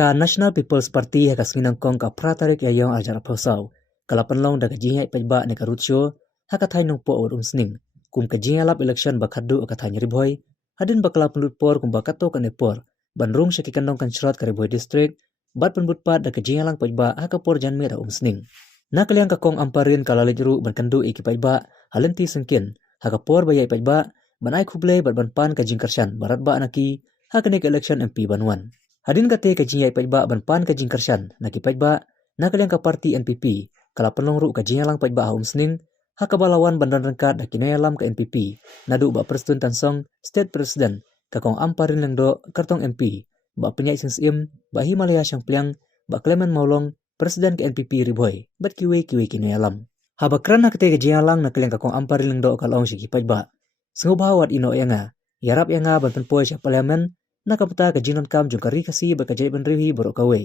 Ka National People's Party haka sinang kong ka pratarik yayong ajar posau. Kala penlong da kajihai pajba ne karutyo haka thai nong po or umsning. Kum kajihai lap election bakadu ka thai nyeriboy. Hadin bakala penlut por kum bakato ka nepor. Banrung syakikan nong kan syarat kariboy district. Bat penbutpat da kajihai lang pajba haka por janme da umsning. Nakaliang kakong amparin kalalit ru bankandu iki pajba halenti sengkin. Haka por bayai pajba banai kublay bat banpan kajing kersyan barat ba anaki haka nek election MP Banwan. Hadin kate kajingay pajba banpan kajing kersyan naki pajba nakaliang ka parti NPP kala penlong ru kajingay lang pajba umsning haka balawan bandan rengkat da kinayalam ka NPP nadu ba Presiden Tansong State President kakong amparin lengdo kartong MP ba penyai singsim ba Himalaya Syang Pliang ba Clement Maulong Presiden ke NPP Riboy bat kiwe kinayalam. Habakran nakate kajingay lang nakaliang kakong amparin lengdo kalong sigi pajba. Sengubawat ino yanga yarap yanga bantan poy sa parliament nakapta ka jinon kam jung kari kasi bakajay banrihi borok kawe.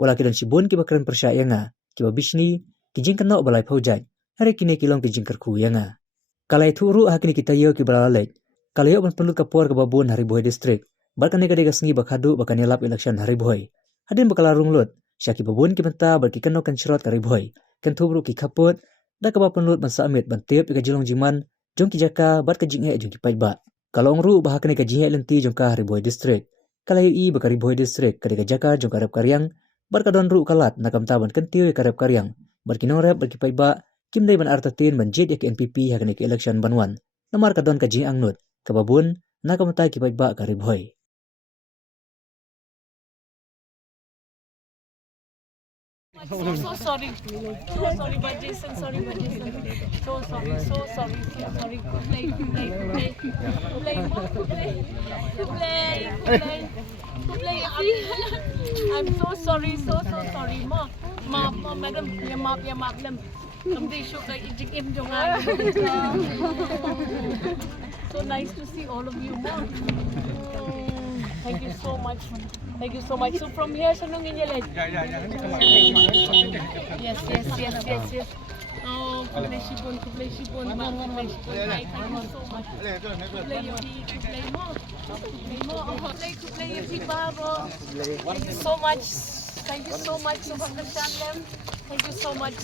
Wala kidan sibun ki bakran persya nga. Ki babishni ki jing kano balay paujay. Hari kini kilong ki jing kerku nga. Kalay turu hakini kita yo ki balalay. Kalayo ban penlut kapor ke babun Hariboy district. Barkan nega dega sengi bakhadu bakan yalap election Hariboy. Hadin bakala runglut. Sya ki babun ki benta barki kano kan syarot Hariboy. Kan tubru ki kaput. Da ka ba penlut ban samit ban tiap ka jilong jiman. Jong ki jaka bat ka jinghe jong ki pajba. Kalau ngru bahakane ka jihai lenti jong ka Hariboy district. Kalayo i baka Hariboy district kadeka jaka jong karep karyang barkadon ru kalat nakam taban kentiu ya karep karyang. Barkinong rep barki paiba kimday ban artatin banjit ya ke NPP hakane ke election Banwan. Namar kadon ka jihai angnut kababun nakamutay ki paiba ka Hariboy. So sorry. So sorry, but Jason. Sorry, but Jason. So sorry. Play more. I'm so sorry. Ma, madam, ya maaf lem. Kamdi syuka ijik im jongan. So nice to see all of you, Ma. Thank you so much. So from here, sanong inyalit? Yes. Oh, kublay shipon. Thank you so much. Kublay mo. Kublay yung babo. Thank you so much. Thank you so much, Shanlem. Thank you so much,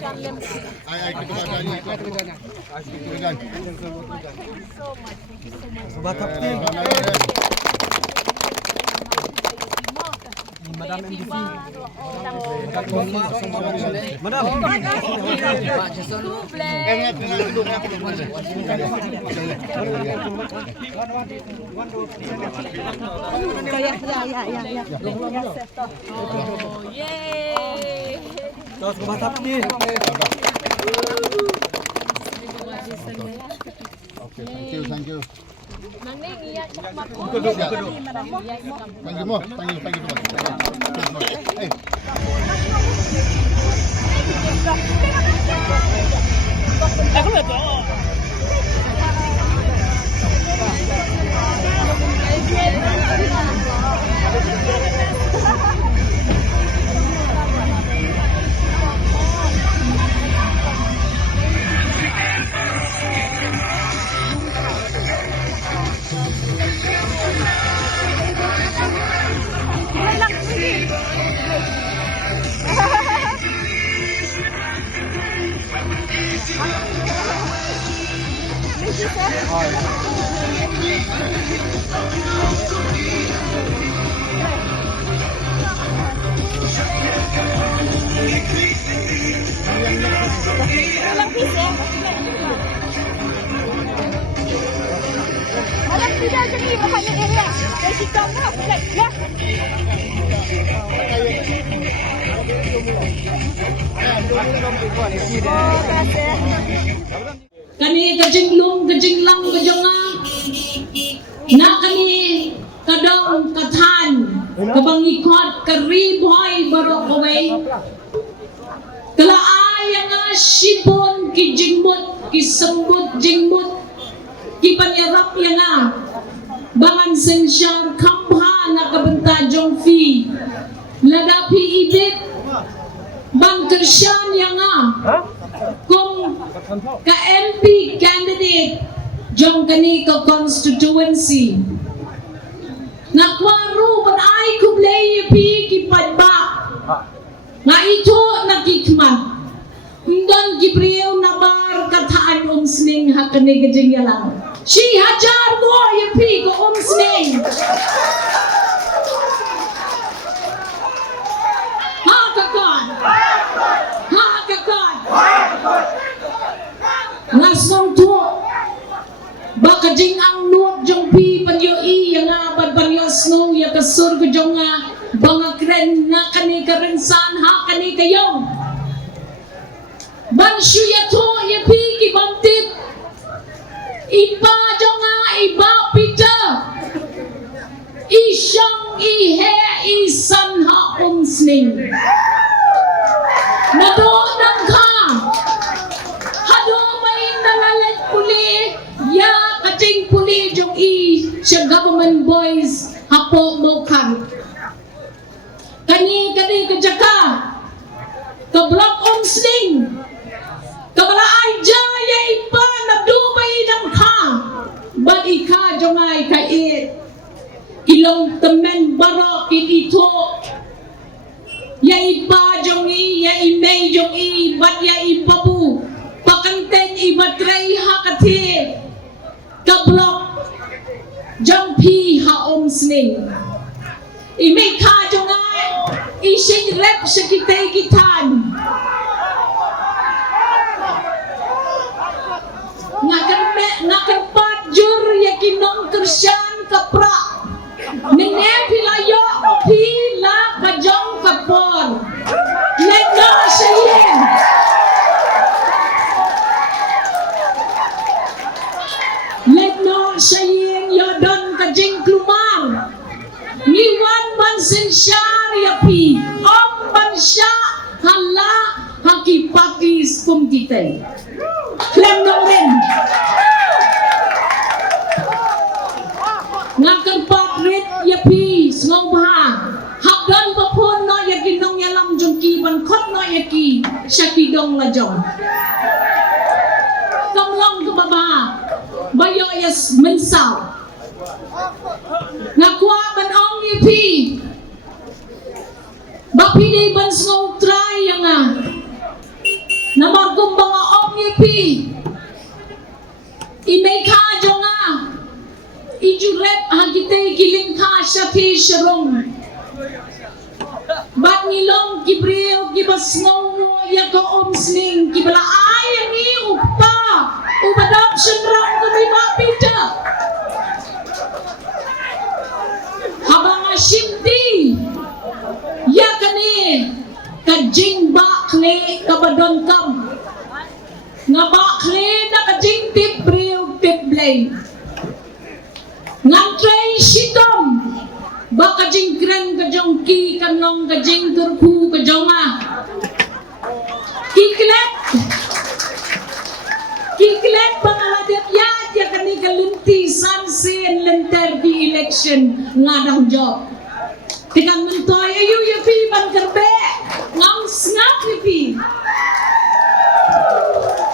Shanlem. Thank you so much. Madam MDC. Madam. Yay. Terus kemasap nih. Okay, thank you. Nang iyak mo. Panggil mo. Hey. Ako ba to? Alam tidak jadi makanya area. Dari kita nak like ya. Kani kajinglong kajinglang kajonga na kani kadong kathan kabangikot kariboy barokaway kalaaya nga shipon kijingbot kisambot jingbot kipanyarap nga bangan sensyar kampha na kabantajong fee lagapi ibit bangkersyan nga kung ka-MP candidate jong kani ka constituency nakwaro ba ai kublay pi kipadba nga ito nakikman Undang Gibril nabar kataan umsning hakane gajing yalang. She hajar mo yapi ko umsning. Ha kakon. Ngasong to. Baka jing ang nuot jong pi panyo i yang abad panyo snong ya kasur ko jong bangakren na kani karensan ha kani kayong. Banshu ya to ya pi ki bantip ipa jonga iba pita isyang ihe isan ha umsning nado nang ka hado may nalalat puli ya kacing puli jong i siya government boys hapo mokan kani kajaka ka block umsning kabala ay jaya ipa na dumay ng ka but ika jongay kait ilong temen barok ito ya ipa jongi ya imay jongi but ya ipabu pakanten ibadray hakati kablok jampi ha omsning imay ka jongay ising rep sa kitay kitan ngakan patjur yakinong kersyan kapra nene pilayo pila kajong kapon lega sayen legno sayen yodon kajing klumar niwan bansen syar yapi om bansya hala hakipakis kum kitay lem noren ngakan patret yapi ngong bah hakdan papon no yakin nong yalam jongki ban khot no yaki syaki dong la jong kamlong ke baba bayo yas mensal ngakwa ban ong yapi bapi de ban ngong try yang namar kumbang ong yapi imay ka jonga ijurep hagite giling ka syati syarong bat nilong Gibril gibas ngono ya ko omsning gibala ayang ni upa ubadap syarang kami mapita habang asyimdi ya kani kajing bakle kabadon kam nga bakle na kajing tibril tiblay ngang tray shitom baka jing kren kajong ki kanong kajing turku kajong kiklet pangaladep yat ya kani kalinti sansin lenter di election ngadang job tikang mentoy ayu yapi ban kerbe ngam snap yapi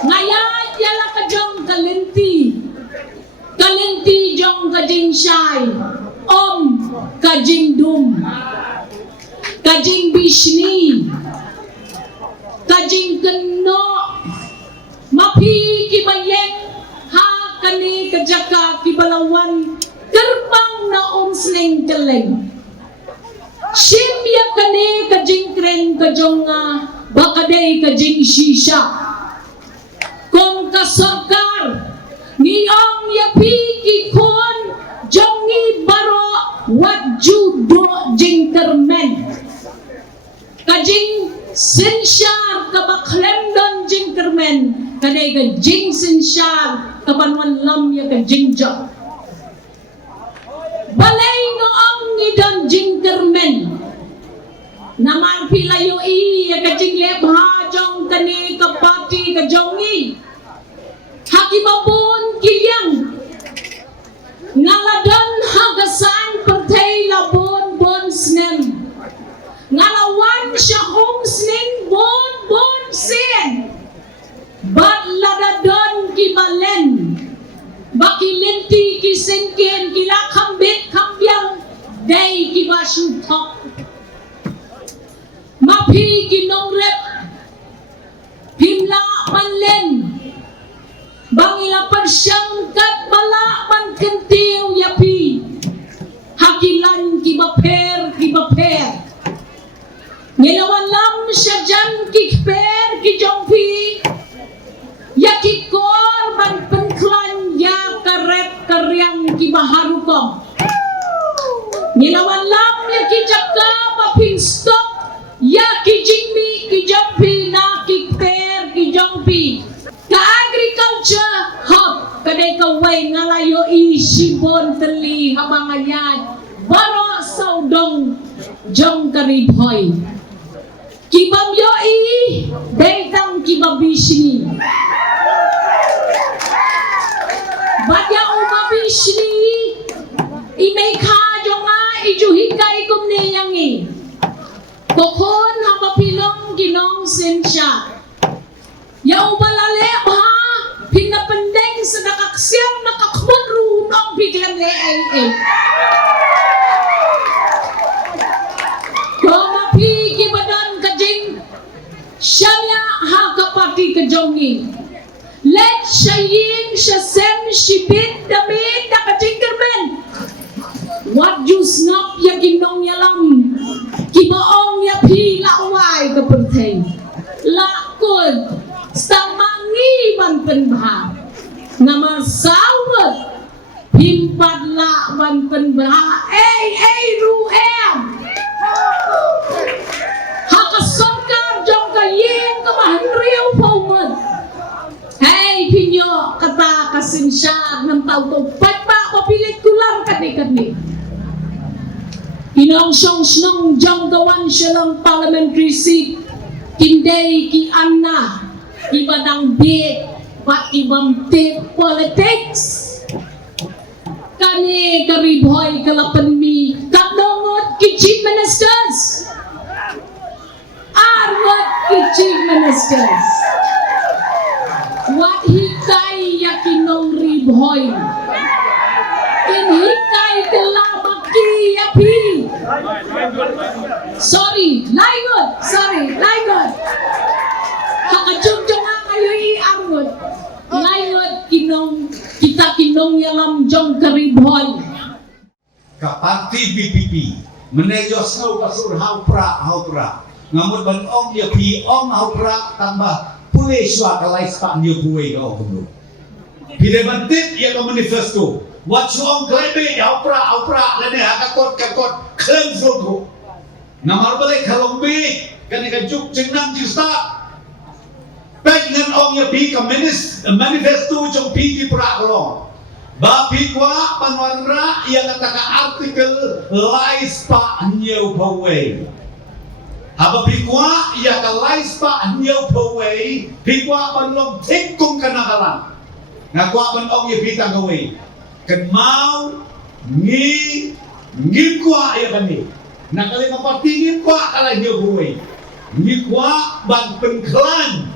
ngayat yala kajong kalinti jong kajing syai om kajing dum kajing bishni kajing keno mapi kibayeng ha kani kajaka kibalawan terbang na omsling keleng sim ya kani kajing kren kajonga bakadei kajing shisha kong kasarkar niong yapi kikon jongi baro wat judo jingkermen kajing sinsyar kabaklemdon jingkermen kadai kajing sinsyar kabanwan lam ya kajing jo balay noong ngidon jingkermen naman pilayo i ya kajing lebha jong kani kapati kajongi hakimabun kiyang ngaladon hagasan pertay labon bon snem ngalawan siya homsning bon sen bat ladadon kibalen bakilinti kisengken kila kambit kambyang day Bashu Top Mapi Ginong Rep Pimla Manlen Bangila Persyangkat Bala Man Kentiu Yapi Hakilan Kibaper Nilawan Lam Syajan Kikper Kijongpi Yakikor Man Penklan Ya Karep Karyang Kibaharukom Nilawan Lam Yakijaka Mapin Stop Yakijingmi Kijongpi Na Kikper Kijongpi Ka Agriculture Hub Kadai Kawai Ngalayo Isibon Teli Habangayan Baro Saudong Jong Karibhoy Kibam Yoi Daytang Kibabishni Badya Umabishni Imeka Jonga Ijuhikai Kumniyangi Kokon Habapilong Ginong Sensya Ya Ubalale Ha Pinapendeng sa nakaksiyang nakakman runong biglang leay Kumapi Kibadan Kajing Syamya Ha Kapati Kajongi Let Shayin Shasem Shibit Damit Nakajing Kerben Wat Jus Ngap Ya Ginong Yalam Kibaong Ya Pi Lawai Kapertay Lakod Stamangi Man Penbha Nama Sawat Himpat La Man Penbha Ruem Hakasokar Jong Kayeng Kamahan Riau Paumat Pinyo Kata Kasinsyag Ng Tauto Patpa Papilit Kulang Kani Inong Song Snong Jong Gawan Silang Parliamentary Seat Kinday Ki Anna Ibadang Bit Pat Ibang Tip Politics Kani Karibhoy Kalapan Mi Katnongot Ki Chief Ministers Arwat Ki Chief Ministers Wat Hikay Yakinong Ribhoy Kinhikay Kalabaki Yapi Sorry Laingot Hakajong nga kayo i-arwat Laingot Kita kinong yalam Jong Karibhoy Kapati PPP menejos ngau kasur haupra ngamut ban ong ya pi ong haupra tambah pule swa kalai spa nyu buai ka ong pide bantit ya ka manifesto wat ong klebe haupra lene hakakot klem foto namar bale kalombi kani ka juk jengnang jista Pagnan ong ya pi ka manifesto jong pi di pra kolong Bapi kwa panwarra yang kata artikel lais pa nyau pawai. Habapi kwa yang lais pa nyau pawai. Pikwa panlong tikung kanakalan. Ngakwa panong ya pitang gawai. Kenmau ngim kwa ya kami. Nakali mapatingin kwa kalay nyau pawai. Ngikwa ban pengklan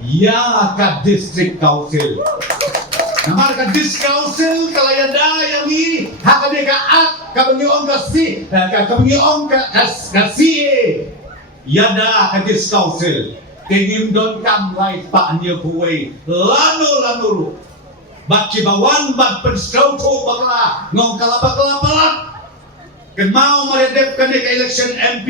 ya ka district council. Namar ka district council kalayada yang ini hakade ka at kabangiong kasi yada ka district council tingin don kam lai pa niya buway lano bat kibawan bat penstrauto bakla ngong kalabak Kemau meredep kani ke election MP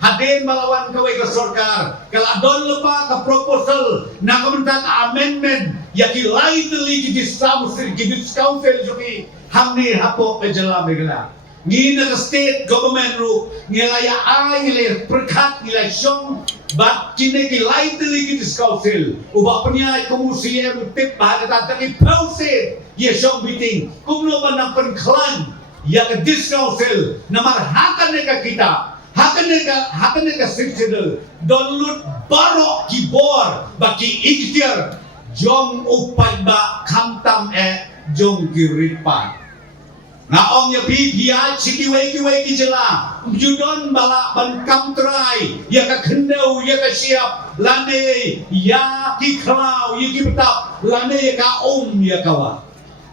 hadin melawan kawai ke sorkar kaladon lupa ke proposal na kementan amendment yaki lain teli ki council joki hamni hapo ke jela megala ngina ke state government ru ngilaya ai ngile perkat ngilai syong bat kini ki lain teli ki council ubah penyai komusi tip bahagatan taki pause ye syong meeting kumno banang penklan yang discouncil namar hakan neka kita hakan neka sirchedel download barok keyboard baki ikhtiar jong upai ba kamtam jong kiripan ngaong ya pipia cikiwei kijela judon bala ban kamtrai ya ka kendau ya ka siap lane ya kiklau ya kiptap lane ya ka ya kawa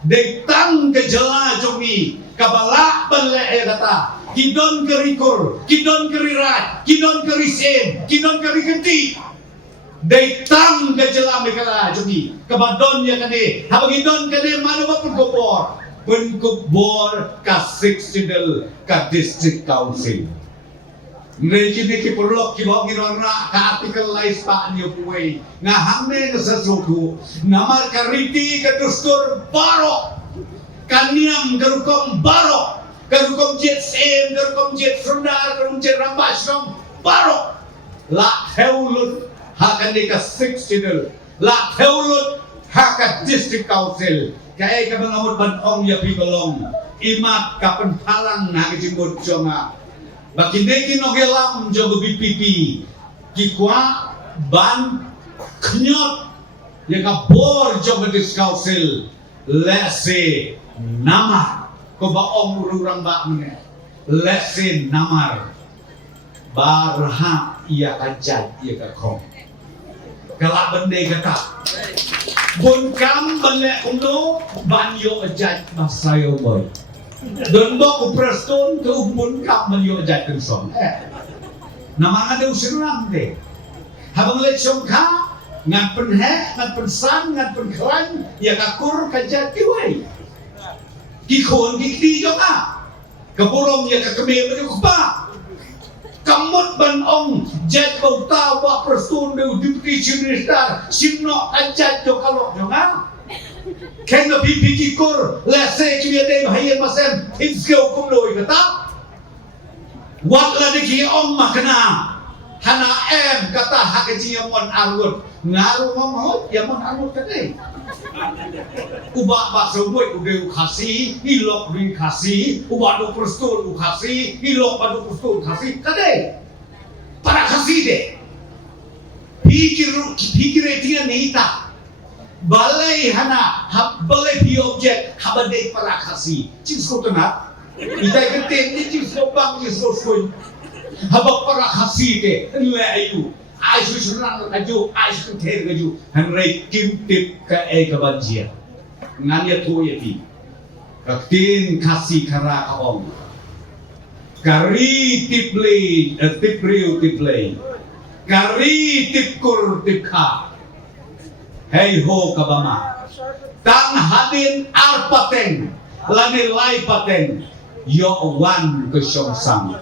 Detang ke jela jomi kabala bale kata Kidon kerikur, kidon kerirat, kidon kerisem, kidon kerikenti. Daitang ke jelam kala jogi. Kabadon ya kade. Habang idon kade mana ba pengkubor? Pengkubor ka 6 ka district council. Nrejini ki perlok ki bawang irona ka artikel lais pa niyo puway. Nga hamne na sa suku. Namar kariti ka dustur baro. Kaniam garukom baro. Garukom jet sem, garukom jet sundar, garukom jet rambas kom baro. La heulut hakan ka 6 la heulut haka district council. Kaya ka bangamot banong ya pibalong. Imat ka penpalang na kijimbot jonga. Bakindeki no gelam jogo BPP kikwa ban knyot ya ka bor jogo district council lese nama ko ba om urang ba mene lese namar barha ia kajat ia ka kong kala bende kata bun kam bende undo banyo ajat masayo boy don bo ko preston ke bun kam banyo ajat kan som nama ada usiram de habang lechong ka ngan penhe ngan pensan ngan penklan ya ka kur kajat kiwai kikon kikdi joka kapurong ya ka keme banyo ba kamot ban ong jet bauta wa preston de deputy chief minister simno ajat jo kalok jonga ken no PPP kur lese kiyate bhayen masen inske hukum loi kata wat la de ki ong makna hana em kata hakaji yamon arut ngaru mamot yamon arut kate ubah bakso boy udah kasih ilok ring kasih ubah do preston kasih ilok badu preston kasih kade para kasih deh pikir dia nita balai hana balai pi objek habade para kasih cisko kena kita ketem ni cisko bang cisko skoy habak para kasih deh nilai ayu aisu sunang kaju aisu ter kaju hanrai kim tip ka banjia nganya tu yati kaktin kasih kara kaong kari tiplay tipriu tiplay kari tipkur tipka hey ho kabama tang hadin arpateng lanilai pateng yo wan kesongsang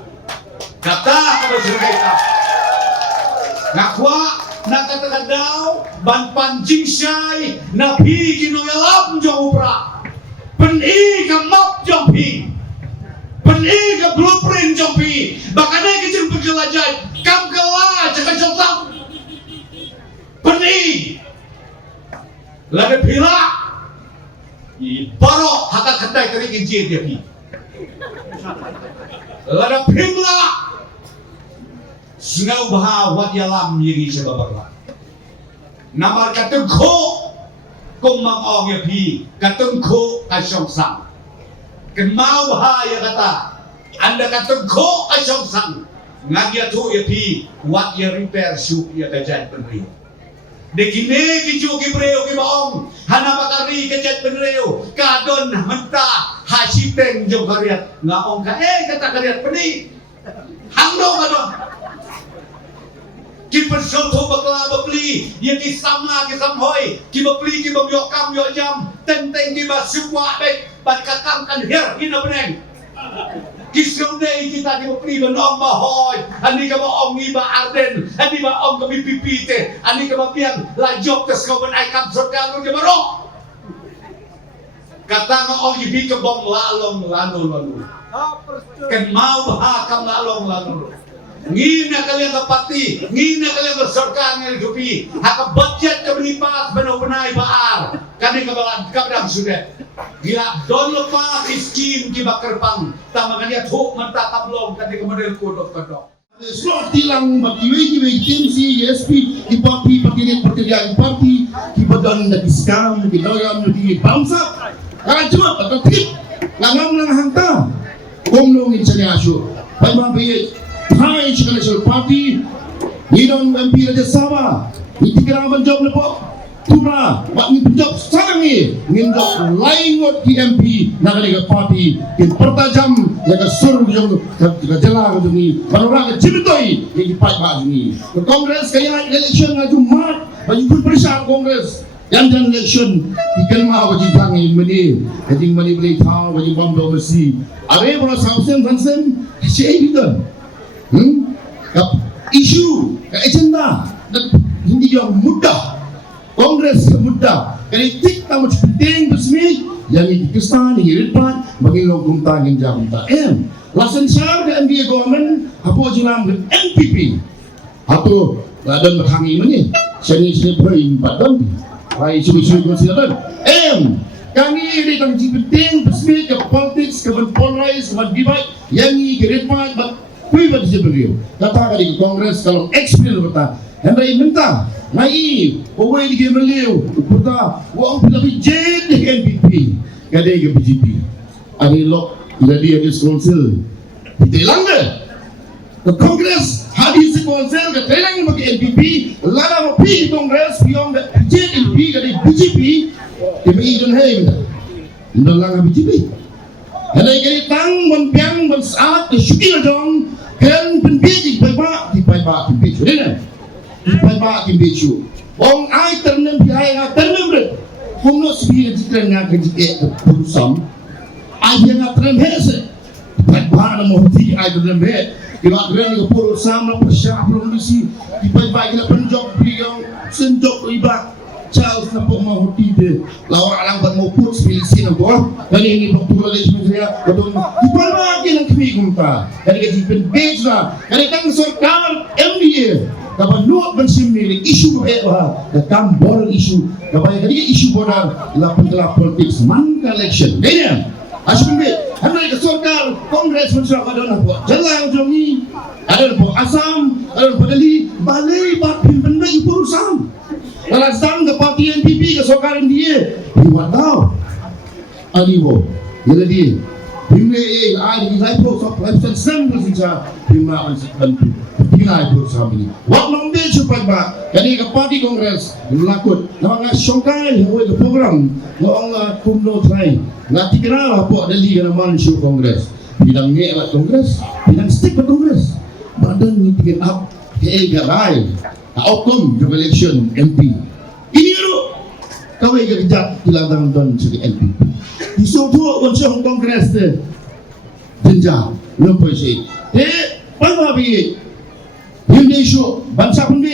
kata kabasureka nakwa nakatakan daw ban pancing syai nabi kinoyalam jong upra peni ka map jong pi peni ka blueprint jong pi bakane kecil penjelajah kam kala cakap jotang peni lada pira baro haka kedai kari keje dia pi lada pimla Sengau baha wat yalam yiri sebabakla. Namar katengko kumang ong ya pi katengko asyong sang. Kemau baha ya kata anda katengko asyong sang. Ngagia tu ya pi wat ya repair syuk ya kajat penreo. Dekine kiju kibreo kibaong hana makari kajat penreo kadon mentah hasiteng jong kariat ngaong ka kata kariat peni hangdo kadon ki persoto bakla beli yang ki sama ki samhoi ki beli ki yokam yo jam tenteng ki basukwa baik bat kakam kan her ina beneng ki sonde kita ki beli benong bahoi ani ka ba ong iba arden ani ba ong ka BPP te ani ka ba piang la job tes ka ben ai kam surga lu ke baro kata nga ong ibi ka bong lalong lanu ken mau ba kam lalong lanu ngina kalian kapati ngina kalian berserkan ngel dupi haka budget ka belipas beno benai baar kami kabalan kabdang sudah gila don lepa kiskim ki bakerpang tamangan dia thuk menta kablong kadi kemudian kodok kodok Slot tilang bagi tim si ESP di parti pertanian parti di badan na diskam di dalam di bangsa kajut atau tip langam lang hangta komlongin sa niasyo pagmabiyet Hai National Party, Nidong MP Raja Sabah, itikaraman job na po, Tura, bak ni penjok sarang ni, nginjok laingot KMP nak ada parti, kin pertajam yang kesur yang kejelah tu ni, barang cibitoi yang dipai bak ni. Kongres kaya election ngaju mat, bagi pun perisa kongres. Yang dan election ikan mau bagi tangi meni, jadi meni beli tahu bagi bom domesi. Are bola sabsen sansen, siapa itu? Isu, agenda, hindi yang mudah. Kongres mudah. Kritik tamu penting bersemi yang dikisah di hiripan bagi lokum tangin jam tak. Lasan syar ke MBA government apa jenam ke NPP atau dan berhangi mana? Seni beri padam. Hai susu konsideran. Kami ini tang penting bersemi ke politik ke polrais ke debat yang di hiripan kui bagi sebelum. Kata kali Kongres kalau ekspil kata Henry minta naik, awal di Gemelio, kita uang lebih jadi NPP, kadang ke BJP. Hari lok jadi ada konsel, kita langgar. Ke Kongres hadis konsel ke telang bagi NPP, lada pergi Kongres biong JNP kadang BJP, kita idon hai minta, idon langgar BJP. Henry kali tang menpiang bersaat ke syukir dong, kan penbiji di payba penbiji, ni. Ipa kimbechu. Wong ai ternem biaya nga ternem red. Kung no sabihin jikren nga kajike pusam. Ai nga ternem hese. Ipa na mo ti ai ternem he. Kila kren nga pusam na pasya belum disi. Ipa kila penjok bigong senjok iba. Charles na po mahuti de. Lawar alang ban mo put pilisi na go. Kani ini doktor lagi sebenarnya. Kadang ipa lagi nang kemigong ta. Kani kajipen base na. Kani kang sarkar MDA. Kapag nuot bersimili isu berbeza, datang borang isu. Kapag ketika isu borang, lapan politik semangka election. Ini, asyik be. Hendak kesorkar Kongres mensuruh ada nak jalan macam ni, ada nak Asam, ada nak Bali, balai parti benda itu urusan. Kalau Asam ke parti NPP kesorkaran dia, buat tahu. Aliwo, jadi dia. Bimle ai di live post live session bersama bima ansikan pinai bersama ini. Wak nombe supaya ba kani ke parti Kongres lakut nama syongkai hoi ke program ngong kumno trai ngati kenal apa dali kana man show Kongres bidang nge la Kongres bidang stick ke Kongres badan ni tiket up ke garai outcome the election MP ini lu kau yang kerja hilang dan jadi NPP disuruh unsur Kongres tu jenjang lupa sih apa bi Indonesia bangsa pun